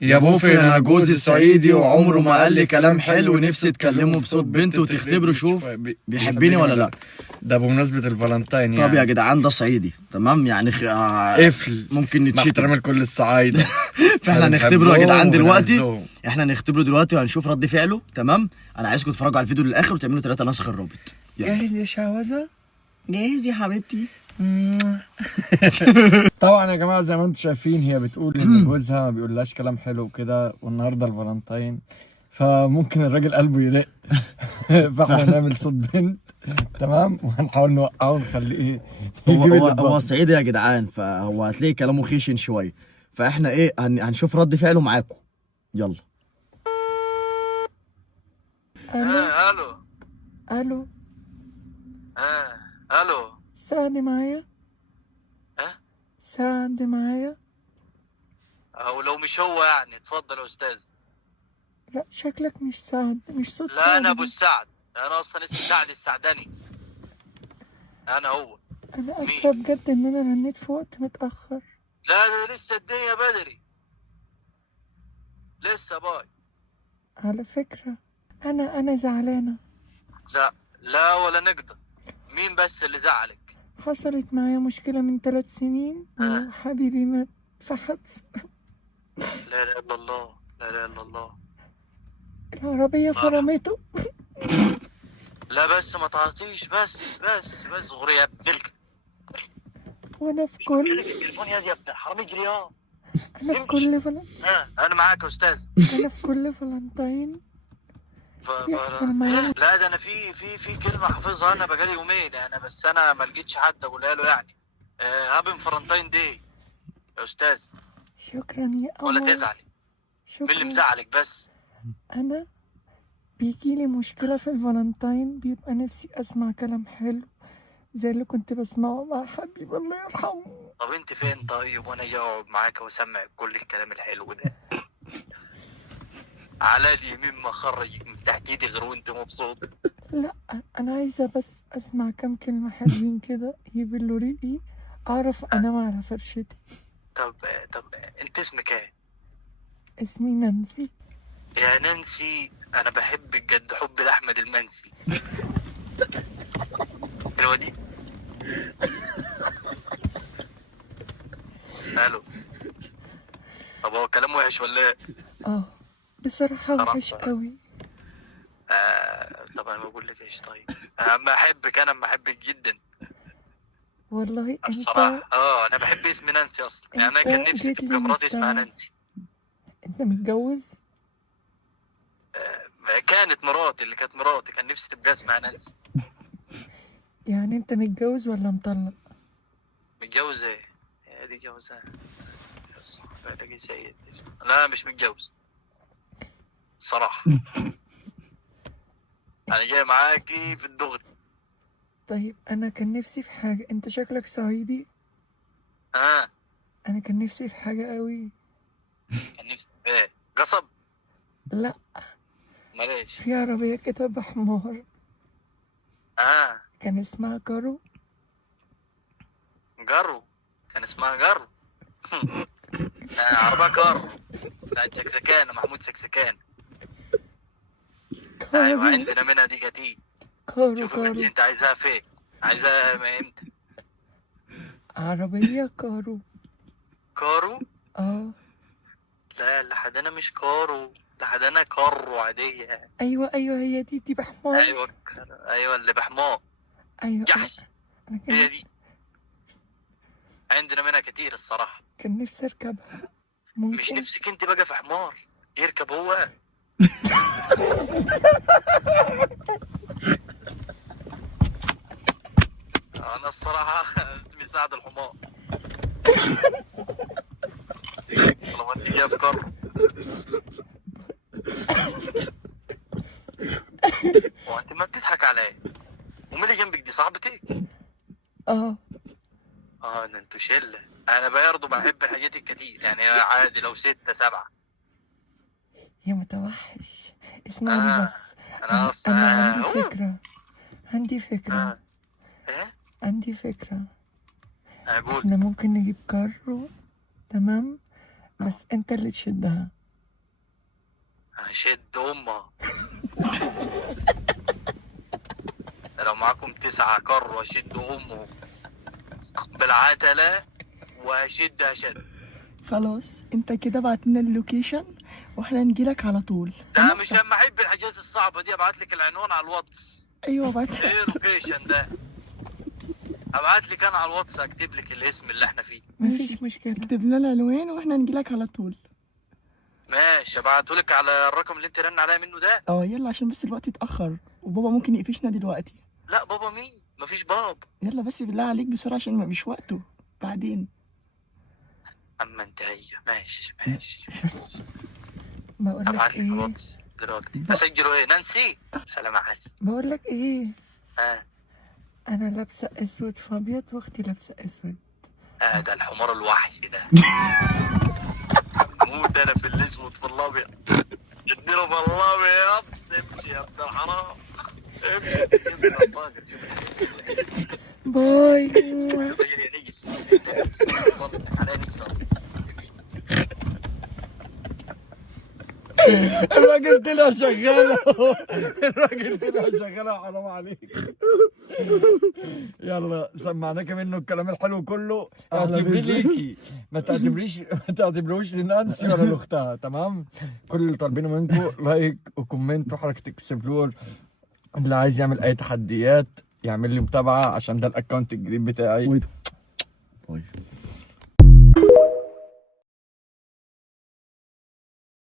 يا بوفي انا جوزي صعيدي وعمره ما قال لي كلام حلو ونفسي تكلمه في صوت بنت وتختبره شوف بيحبني ولا لا. ده بمناسبة الفالنتين يعني. طب يا جدعان ده صعيدي تمام يعني قفل ممكن مع نتشتم احترام كل الصعايدة. فاحنا هنختبره يا جدعان دلوقتي. وبنعزهم. احنا هنختبره دلوقتي وهنشوف رد فعله تمام. انا عايزكم تتفرجوا على الفيديو للاخر وتعملوا 3 نسخ الرابط. جاهز يا شعوذة؟ جاهز يا حبيبتي. طبعا يا جماعه زي ما انتم شايفين هي بتقول ان جوزها ما بيقولهاش كلام حلو وكده، والنهارده الفالنتين فممكن الراجل قلبه يرق. فاحنا هنعمل صوت بنت تمام وهنحاول نوقعه ونخليه ايه يجيب هو صعيدي يا جدعان فهو هتلاقي كلامه خيشن شويه. فاحنا ايه هنشوف رد فعله معاكم. يلا. الو الو الو ساعدي معايا. ساعدي معايا. او لو مش هو يعني اتفضل يا استاذ. لا شكلك مش سعد، مش صوت لا سعد. انا ابو السعد، انا اصلا اسمي سعد السعدني. انا هو. انا اسفه بجد ان انا رنيت في وقت متاخر. لا ده لسه الدنيا بدري لسه باي. على فكره انا زعلانه. لا ولا نقدر. مين بس اللي زعلك؟ حصلت معايا مشكله من 3 سنين وحبيبي مات في حادثه. لا اله الا الله، لا اله الا الله. العربيه فرمته. لا بس ما تعطيش، بس غري يا ابن وانا في كل التليفون يا ابن حرام اجري انا في كل انا معاك يا استاذ. انا في كل فالنتين يحصل معايا. لا ده انا في كلمه حافظها انا بقالي يومين انا، بس انا ما لقيتش حد اقولها له يعني. هابن فرنتين دي يا استاذ. شكرا يا قمر. ولا تزعلي. مين اللي مزعلك بس؟ انا بيجيلي مشكله في الفالنتين بيبقى نفسي اسمع كلام حلو زي اللي كنت بسمعه مع حبيبي الله يرحمه. طب انت فين طيب وانا اجي اقعد معاك واسمعك كل الكلام الحلو ده؟ على اليمين ما خرجك من تحت ايدي غير وانت مبسوط. لا انا عايزه بس اسمع كام كلمه حلوين كده يبلوا ريقي اعرف انام على فرشتي. طب انت اسمك ايه؟ اسمي نانسي. يا نانسي انا بحبك قد حب لاحمد المنسي. حلوه دي. الو. طب هو كلام وحش ولا ايه؟ بصراحه وحش قوي. طب انا بقول لك ايش طيب. اما احبك انا بحبك جدا والله انت بصراحه. انا بحب اسم نانسي اصلا يعني. انا كان نفسي تبقى مراتي اسمها نانسي. انت متجوز؟ كانت مراتي اللي كانت مراتي كان نفسي تبقى اسمها نانسي. يعني انت متجوز ولا مطلق؟ متجوز ايه؟ هي دي جوزها. باقي سيد. لا مش متجوز الصراحه. انا جاي معاكي في الدغري. طيب انا كان نفسي في حاجه. انت شكلك صعيدي. انا كان نفسي في حاجه قوي. كان نفسي في ايه؟ قصب؟ لا ماليش. في عربيه كده بحمار. كان اسمها جارو. جارو كان اسمها جارو. عربيه كارو بتاعت سكسكان محمود سكسكان. ايوه عندنا منها دي كتير. شوفي بس انت عايزاها فين؟ عايزاها امتى؟ عربيه كارو. كارو؟ لا لحد انا مش كارو، لحد انا كارو عاديه. ايوه هي دي بحمار. ايوه اللي بحمار. ايوه جحش. هي دي عندنا منها كتير الصراحه. كان نفسي اركبها. ممكن. مش نفسك انت بقى في حمار يركب هو؟ انا الصراحه اسمي سعد الحمار. طالما انت جايه في كارو. وانت ما بتضحك عليا. ومين اللي جنبك دي صاحبتك؟ ده انتوا شله. انا برضه بحب الحاجات الكتير يعني عادي لو 6 7. يا متوحش اسمعني بس. انا عندي فكرة. ايه؟ عندي فكرة. اقول احنا ممكن نجيب كارو تمام بس انت اللي تشدها. هشد امها. لو معاكم 9 كر واشد امه بالعتلة وهشد. خلاص انت كده بعتنا اللوكيشن واحنا نجيلك على طول. لا مش لما احب الحاجات الصعبة دي ابعت لك العنوان على الواتس. ايوه بعت. ايه اللوكيشن ده؟ ابعت لك انا على الواتس، اكتب لك الاسم اللي احنا فيه. مفيش مشكلة، اكتب لنا العنوان واحنا نجيلك على طول. ماشي ابعته لك على الرقم اللي انت رن عليا منه ده. يلا عشان بس الوقت اتأخر وبابا ممكن يقفشنا دلوقتي. لا بابا مين؟ مفيش باب. يلا بس بالله عليك بسرعة عشان مش وقته بعدين. اما انت هي ماشي. بقول لك ابعت لك ايه؟ الواتس دلوقتي. اسجله ايه نانسي؟ سلام عليكم. بقول لك ايه؟ اه انا لابسة اسود في ابيض واختي لابسة اسود. ده الحمار الوحشي ده. موت انا في الاسود في الابيض. اديله في الابيض. امشي يا ابن الحرام. باي. الراجل طلع شغاله. الراجل طلع شغاله، حرام عليك. يلا سمعناك منه الكلام الحلو كله. اعتبريه ليكي، ما تعتبروش لنانسي ولا لاختها. تمام. كل اللي طالبينه منكم لايك وكومنت وحركه اكسبلور. اللي عايز يعمل اي تحديات يعمل لي متابعه عشان ده الاكونت الجديد بتاعي. باي.